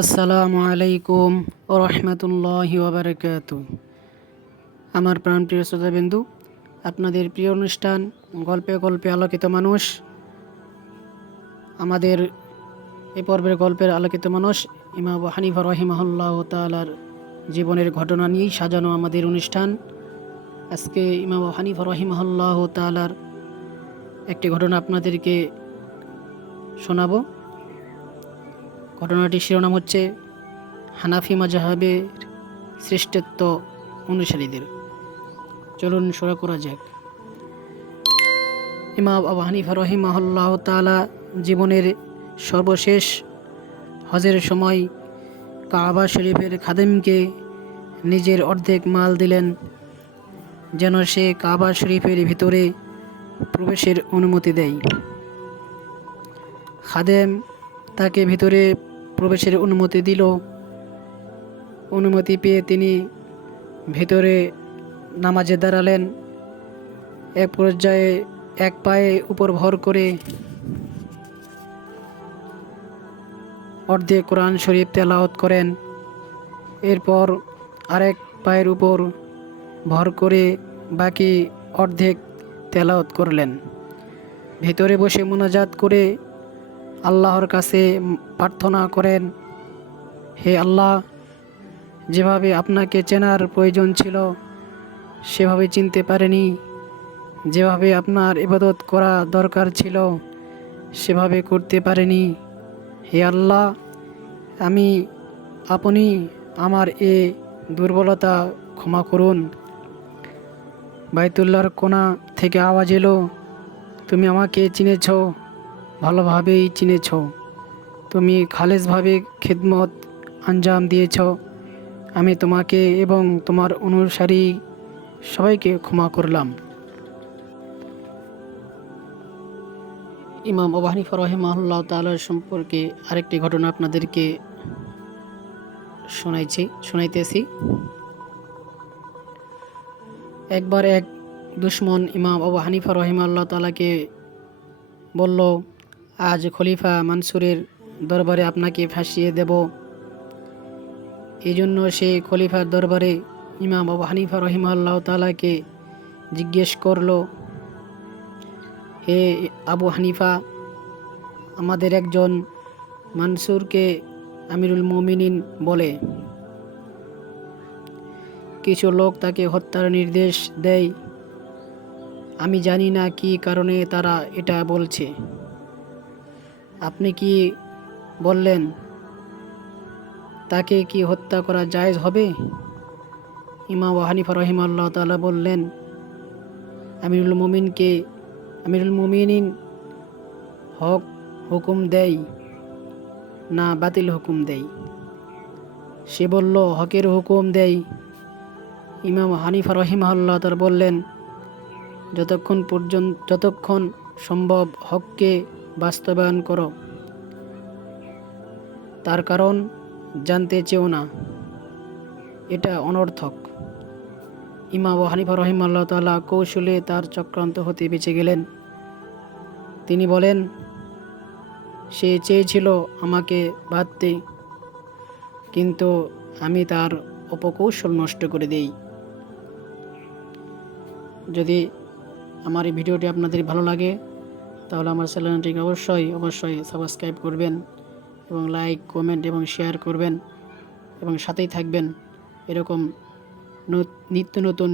আসসালামু আলাইকুম রহমতুল্লাহি ওবরাকাত আমার প্রাণপ্রিয় শ্রোতাবিন্দু, আপনাদের প্রিয় অনুষ্ঠান, গল্পে গল্পে আলোকিত মানুষ, আমাদের এ পর্বের গল্পের আলোকিত মানুষ ইমাম হানিফা রহিমাহুল্লাহ তালার জীবনের ঘটনা নিয়েই সাজানো আমাদের অনুষ্ঠান। আজকে ইমাম হানিফা রহিমাহুল্লাহ তালার একটি ঘটনা আপনাদেরকে শোনাবো। ঘটনাটির শিরোনাম হচ্ছে হানাফি মাজাহাবের শ্রেষ্ঠত্ব অনুসারীদের। চলুন শুরু করা যাক। ইমাম আবু হানিফা রহিমাহুল্লাহ তালা জীবনের সর্বশেষ হজের সময় কাবা শরীফের খাদেমকে নিজের অর্ধেক মাল দিলেন, যেন সে কাবা শরীফের ভিতরে প্রবেশের অনুমতি দেয়। খাদেম তাকে ভিতরে প্রবেশের অনুমতি দিল। অনুমতি পেয়ে তিনি ভিতরে নামাজে দাঁড়ালেন। এক পর্যায়ে এক পায়ে উপর ভর করে অর্ধেক কোরআন শরীফ তেলাওয়াত করেন। এরপর আরেক পায়ের উপর ভর করে বাকি অর্ধেক তেলাওয়াত করলেন। ভেতরে বসে মোনাজাত করে আল্লাহর কাছে প্রার্থনা করেন, হে আল্লাহ, যেভাবে আপনাকে চেনার প্রয়োজন ছিল, সেভাবে চিনতে পারেনি। যেভাবে আপনার ইবাদত করা দরকার ছিল, সেভাবে করতে পারেনি। হে আল্লাহ, আমি, আপনি আমার এ দুর্বলতা ক্ষমা করুন। বাইতুল্লাহর কোনা থেকে আওয়াজ এলো, তুমি আমাকে চিনেছ ভালোভাবেই চিনেছ। তুমি খালেজভাবে খিদমত আঞ্জাম দিয়েছ। আমি তোমাকে এবং তোমার অনুসারী সবাইকে ক্ষমা করলাম। ইমাম ওবাহনিফা রহিমাহুল্লাহ তালার সম্পর্কে আরেকটি ঘটনা আপনাদেরকে শোনাইছি, শোনাইতেছি। একবার এক দুশ্মন ইমাম আবু হানিফা রহিমাল্লাহ তালাকে বলল আজ খলিফা মানসুরের দরবারে আপনাকে ফাঁসিয়ে দেব। এই জন্য সে খলিফার দরবারে ইমাম আবু হানিফা রহিমাল্লাহ তালাকে জিজ্ঞেস করল, হে আবু হানিফা, আমাদের একজন মানসুরকে আমিরুল মমিনিন বলে। কিছু লোক তাকে হত্যার নির্দেশ দেয়। আমি জানি না কি কারণে তারা এটা বলছে। আপনি কি বললেন, তাকে কি হত্যা করা জায়েজ হবে? ইমাম হানিফা রহিমাল্লাহ তালা বললেন, আমিরুল মুমিনকে, আমিরুল মুমিনিন হক হুকুম দেয় না বাতিল হুকুম দেয়? সে বলল, হকের হুকুম দেয়। ইমাম হানিফা রহিমাল্লাহ তার বললেন, যতক্ষণ পর্যন্ত, যতক্ষণ সম্ভব হককে বাস্তবায়ন করো। তার কারণ জানতে চেও না। এটা অনর্থক। ইমাম হানিফা রহিম আল্লাহ তালা কৌশলে তার চক্রান্ত হতে বেঁচে গেলেন। তিনি বলেন, সে চেয়েছিল আমাকে বাঁধতে, কিন্তু আমি তার অপকৌশল নষ্ট করে দেই। যদি আমার এই ভিডিওটি আপনাদের ভালো লাগে তাহলে আমার চ্যানেলটিকে অবশ্যই অবশ্যই সাবস্ক্রাইব করবেন এবং লাইক কমেন্ট এবং শেয়ার করবেন এবং সাথেই থাকবেন। এরকম নিত্য নতুন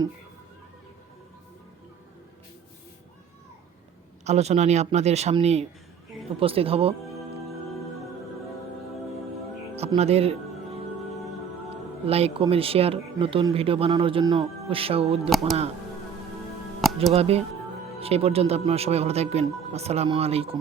আলোচনা নিয়ে আপনাদের সামনে উপস্থিত হব। আপনাদের লাইক কমেন্ট শেয়ার নতুন ভিডিও বানানোর জন্য উৎসাহ, উদ্দীপনা যোগাবে। সেই পর্যন্ত আপনারা সবাই ভালো থাকবেন। আসসালামু আলাইকুম।